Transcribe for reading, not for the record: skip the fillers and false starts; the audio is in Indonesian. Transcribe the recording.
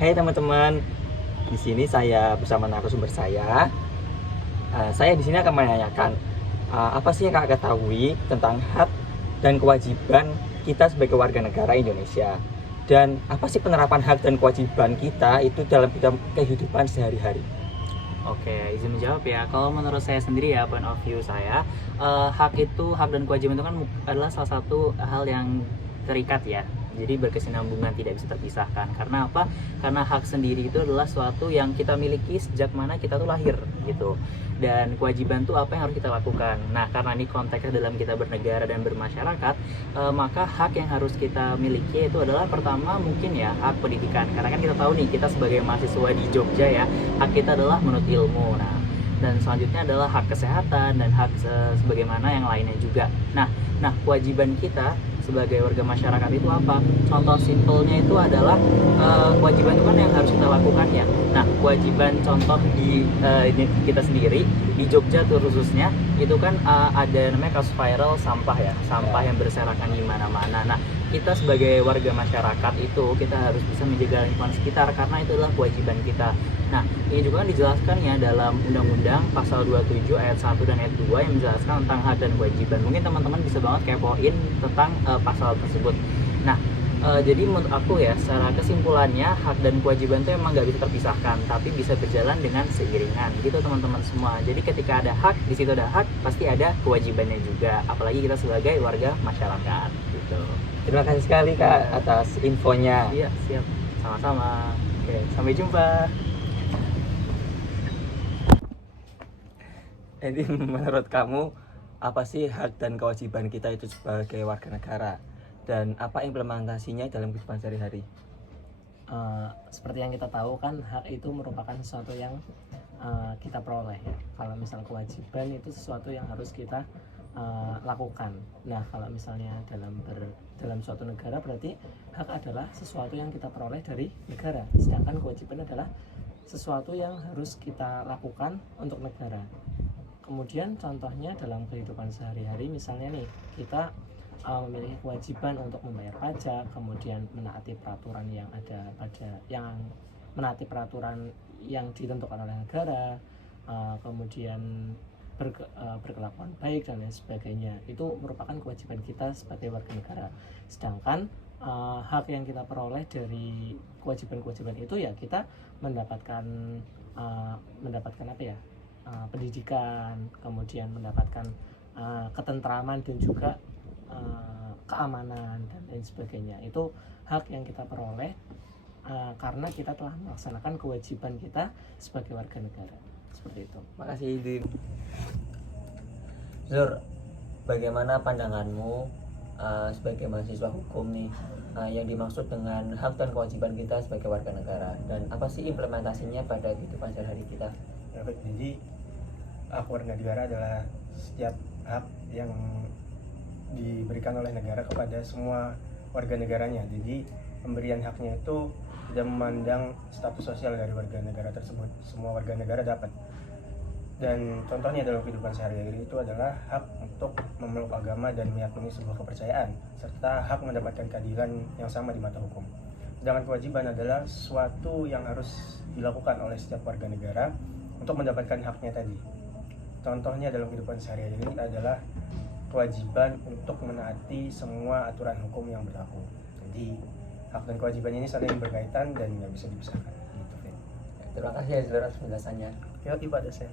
Hai teman-teman, di sini saya bersama narasumber saya. Saya di sini akan menanyakan apa sih yang kakak ketahui tentang hak dan kewajiban kita sebagai warga negara Indonesia, dan apa sih penerapan hak dan kewajiban kita itu dalam kehidupan sehari-hari. Oke, izin menjawab ya. Kalau menurut saya sendiri ya, point of view saya, hak dan kewajiban itu kan adalah salah satu hal yang terikat ya. Jadi berkesinambungan, tidak bisa terpisahkan. Karena apa? Karena hak sendiri itu adalah suatu yang kita miliki sejak mana kita tuh lahir gitu. Dan kewajiban tuh apa yang harus kita lakukan. Nah, karena ini konteksnya dalam kita bernegara dan bermasyarakat, maka hak yang harus kita miliki itu adalah pertama mungkin ya hak pendidikan. Karena kan kita tahu nih, kita sebagai mahasiswa di Jogja ya, hak kita adalah menuntut ilmu. Nah, dan selanjutnya adalah hak kesehatan dan hak sebagaimana yang lainnya juga. Nah, kewajiban kita sebagai warga masyarakat itu apa? Contoh simpelnya itu adalah kewajiban itu kan yang harus kita lakukan ya. Nah, kewajiban contoh di kita sendiri di Jogja tuh khususnya itu kan ada namanya kasus viral sampah ya, sampah yang berserakan di mana-mana. Nah, kita sebagai warga masyarakat itu kita harus bisa menjaga lingkungan sekitar karena itu adalah kewajiban kita. Nah, ini juga kan dijelaskan ya dalam Undang-Undang Pasal 27 ayat 1 dan ayat 2 yang menjelaskan tentang hak dan kewajiban. Mungkin teman-teman bisa banget kepoin tentang pasal tersebut. Nah, jadi menurut aku ya, secara kesimpulannya hak dan kewajiban itu emang nggak bisa terpisahkan, tapi bisa berjalan dengan seiringan gitu teman-teman semua. Jadi ketika ada hak, di situ ada hak, pasti ada kewajibannya juga. Apalagi kita sebagai warga masyarakat gitu. Terima kasih sekali Kak atas infonya. Iya, siap. Sama-sama. Oke, sampai jumpa. Jadi menurut kamu apa sih hak dan kewajiban kita itu sebagai warga negara, dan apa implementasinya dalam kehidupan sehari-hari? Seperti yang kita tahu kan, hak itu merupakan sesuatu yang kita peroleh ya. Kalau misal kewajiban itu sesuatu yang harus kita lakukan. Nah, kalau misalnya dalam suatu negara, berarti hak adalah sesuatu yang kita peroleh dari negara, sedangkan kewajiban adalah sesuatu yang harus kita lakukan untuk negara. Kemudian contohnya dalam kehidupan sehari-hari, misalnya nih, kita memiliki kewajiban untuk membayar pajak, kemudian menaati peraturan yang ada menaati peraturan yang ditentukan oleh negara, kemudian berkelakuan baik dan lain sebagainya. Itu merupakan kewajiban kita sebagai warga negara. Sedangkan hak yang kita peroleh dari kewajiban-kewajiban itu ya, kita mendapatkan apa ya, pendidikan, kemudian mendapatkan ketentraman dan juga keamanan dan lain sebagainya. Itu hak yang kita peroleh karena kita telah melaksanakan kewajiban kita sebagai warga negara. Seperti itu. Makasih Din. Zur, bagaimana pandanganmu sebagai mahasiswa hukum nih, yang dimaksud dengan hak dan kewajiban kita sebagai warga negara, dan apa sih implementasinya pada kehidupan sehari-hari kita? Ya, baik. Jadi hak warga negara adalah setiap hak yang diberikan oleh negara kepada semua warga negaranya. Jadi pemberian haknya itu tidak memandang status sosial dari warga negara tersebut. Semua warga negara dapat. Dan contohnya dalam kehidupan sehari-hari itu adalah hak untuk memeluk agama dan meyakini sebuah kepercayaan, serta hak mendapatkan keadilan yang sama di mata hukum. Sedangkan kewajiban adalah sesuatu yang harus dilakukan oleh setiap warga negara untuk mendapatkan haknya tadi. Contohnya dalam kehidupan sehari-hari ini adalah kewajiban untuk menaati semua aturan hukum yang berlaku. Jadi hak dan kewajiban ini saling berkaitan dan nggak bisa dipisahkan. Gitu, Terima kasih ya Zur atas penjelasannya. Ya, ibadah saya.